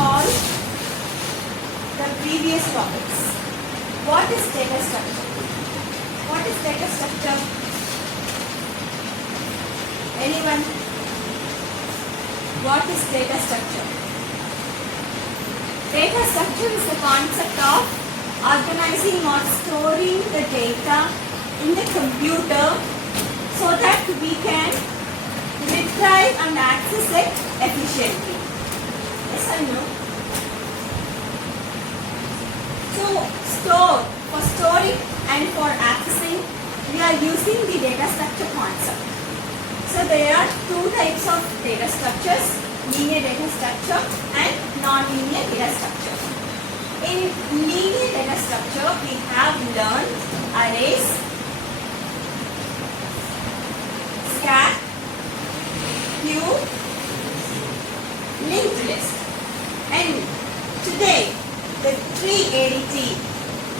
solve the previous topics. What is data structure? What is data structure? Anyone? What is data structure? Data structure is the concept of organizing or storing the data in the computer so that we can retrieve and access it efficiently. Yes or no? So, for storing and for accessing, we are using the data structure concept. So, there are two types of data structures, linear data structure and non-linear data structure. In linear data structure, we have learned arrays, stack, queue, linked list. And today, the tree ADT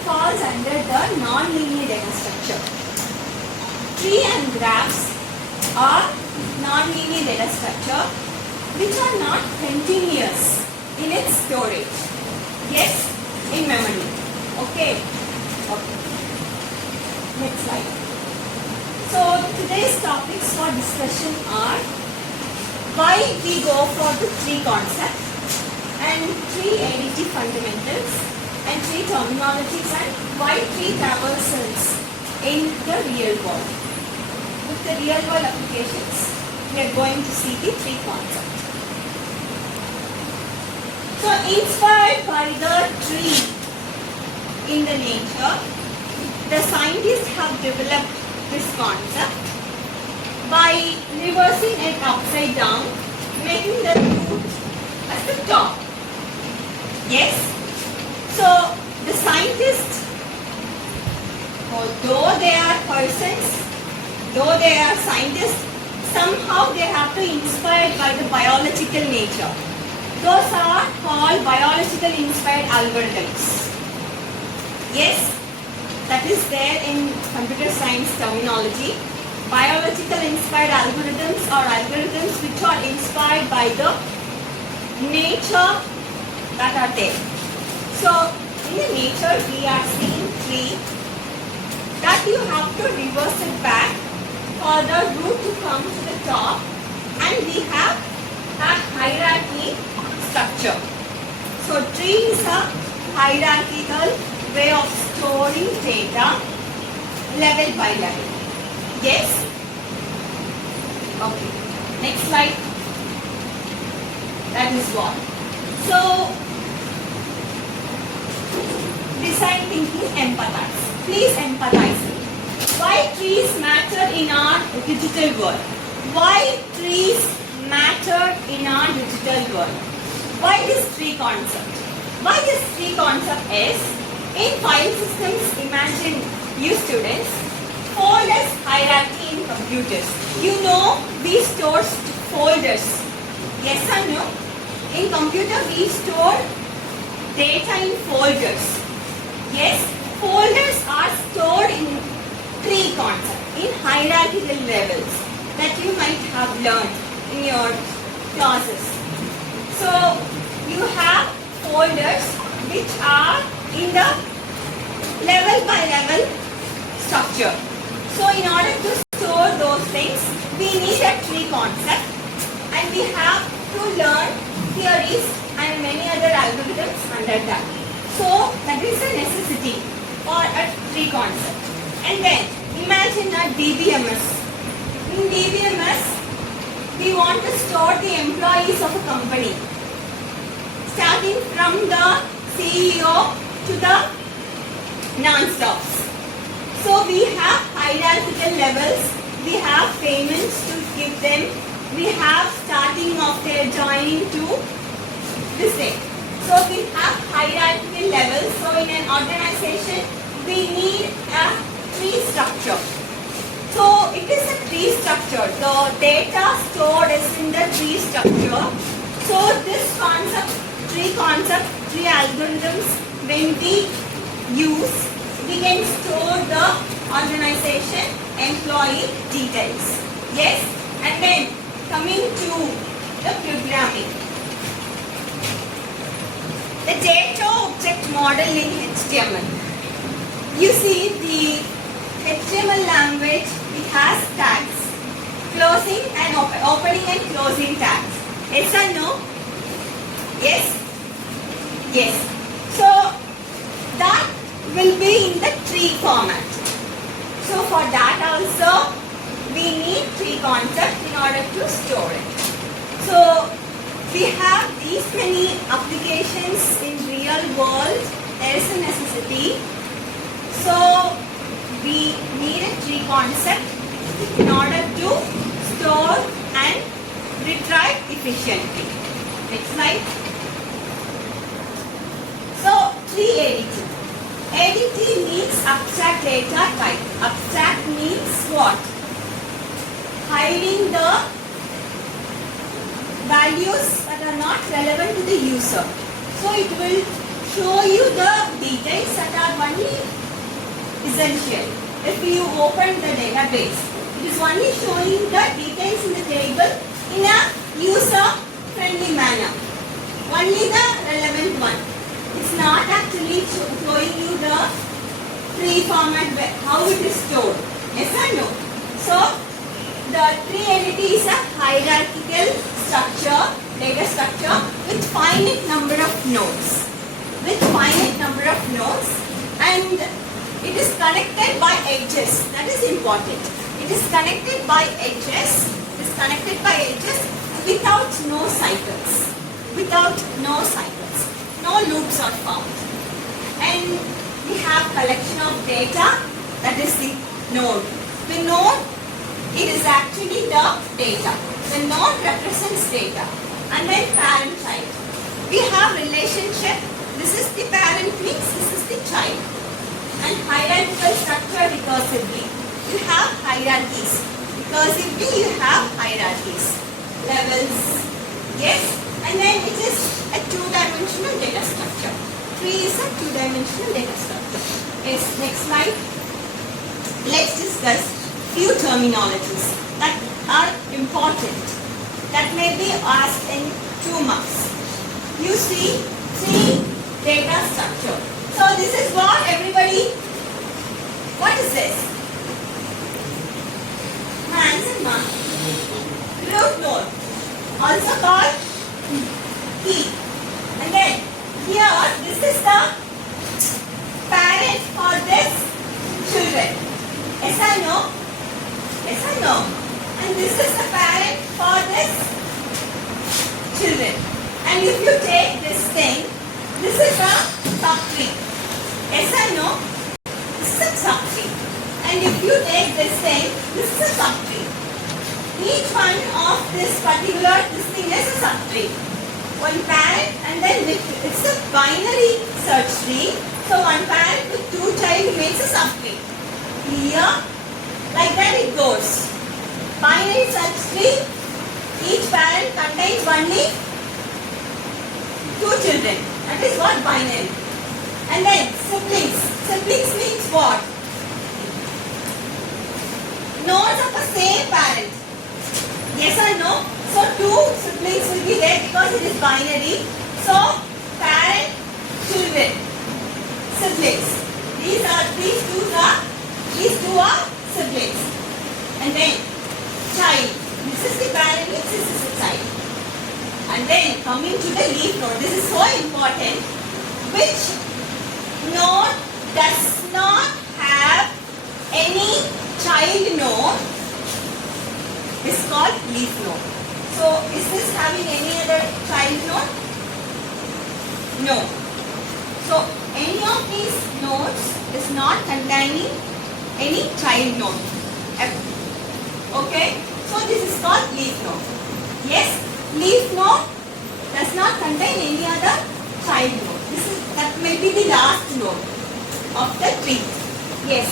falls under the non-linear data structure. Tree and graphs are non-linear data structure which are not continuous in its storage. Yes, in memory. Okay. Next slide. So today's topics for discussion are why we go for the tree concept and tree ADT fundamentals and tree terminologies and why tree traversals in the real world. With the real world applications, we are going to see the tree concept. So inspired by the tree in the nature, the scientists have developed this concept by reversing it upside down, making the root at the top. Yes? So the scientists, although they are persons, though they are scientists, somehow they have to inspired by the biological nature. Those are called biological inspired algorithms. Yes, that is there in computer science terminology. Biological inspired algorithms are algorithms which are inspired by the nature that are there. So, in the nature we are seeing tree that you have to reverse it back for the root to come to the top, and we have a hierarchy structure. So tree is a hierarchical way of storing data level by level. Yes? Okay. Next slide. That is what. So design thinking, empathize. Please empathize. Why trees matter in our digital world? Why trees matter in our digital world? Why this tree concept? Why this tree concept is, in file systems, imagine you students, folders hierarchy in computers. You know we store folders. Yes or no? In computer we store data in folders. Yes, folders are stored in tree concept, in hierarchical levels that you might have learned in your classes. So you have folders which are in the level by level structure. So in order to store those things, we need a tree concept, and we have to learn theories and many other algorithms under that. So that is a necessity for a tree concept. And then imagine a DBMS. In DBMS, we want to store the employees of a company, starting from the CEO to the non-stops. So we have hierarchical levels, we have payments to give them, we have starting of their joining to this day. So we have hierarchical levels. So in an organization, we need a tree structure. So it is a tree structure. The data stored is in the tree structure. So this concept, tree algorithms, when we use, we can store the organization, employee details. Yes, and then coming to the programming. model in HTML. You see the HTML language, it has tags. Closing and opening and closing tags. Yes or no? Yes? Yes. So that will be in the tree format. So for that also we need tree concept in order to store it. So we have these many applications in real world. There is a necessity. So we need a tree concept in order to store and retrieve efficiently. Next slide. So tree editing. Editing means abstract data type. Abstract means what? Hiding the values that are not relevant to the user. So it will show you the details that are only essential. If you open the database, it is only showing the details in the table in a user-friendly manner. Only the relevant one. It's not actually showing you the tree format, how it is stored. Yes or no? So the tree entity is a hierarchical structure, data structure with finite number of nodes. With finite number of nodes, and it is connected by edges. That is important. It is connected by edges. It is connected by edges without no cycles. Without no cycles. No loops are found. And we have collection of data, that is the node. The node, it is actually the data. The node represents data. And then parent child. We have relationship. This is the parent means this is the child. And hierarchical structure recursively. You have hierarchies. Recursively you have hierarchies. Levels. Yes. And then it is a two-dimensional data structure. Tree is a two-dimensional data structure. Yes. Next slide. Let's discuss few terminologies that are important. That may be asked in 2 marks. You see tree data structure. So this is what everybody, what is this? Answer ma. Root node, also called key. And then here, this is the parent for this children. Yes or no? Yes or no? And this is the parent for this children. And if you take this thing, this is a subtree. Yes or no? This is a subtree. And if you take this thing, this is a subtree. Each one of this particular, this thing is a subtree. One parent and then it's a binary search tree. So one parent with 2 child makes a subtree. Here, like that it goes. Binary search tree, each parent contains only 2 children. That is what binary. And then siblings. Siblings means what? Nodes of the same parent. Yes or no? So 2 siblings will be there because it is binary. So parent, children, siblings. These two are siblings. And then child. This is the parent, this is the child. And then coming to the leaf node. This is so important. Which node does not have any child node is called leaf node. So is this having any other child node? No. So any of these nodes is not containing any child node. Okay. So this is called leaf node. Yes, leaf node does not contain any other child node. That may be the last node of the tree. Yes.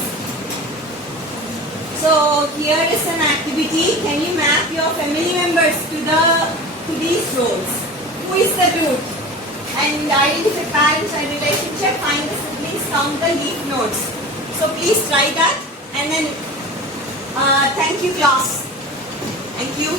So here is an activity. Can you map your family members to these rows? Who is the root? And identify parent-child relationship, find the siblings, count the leaf nodes. So please try that. And then thank you class. Thank you.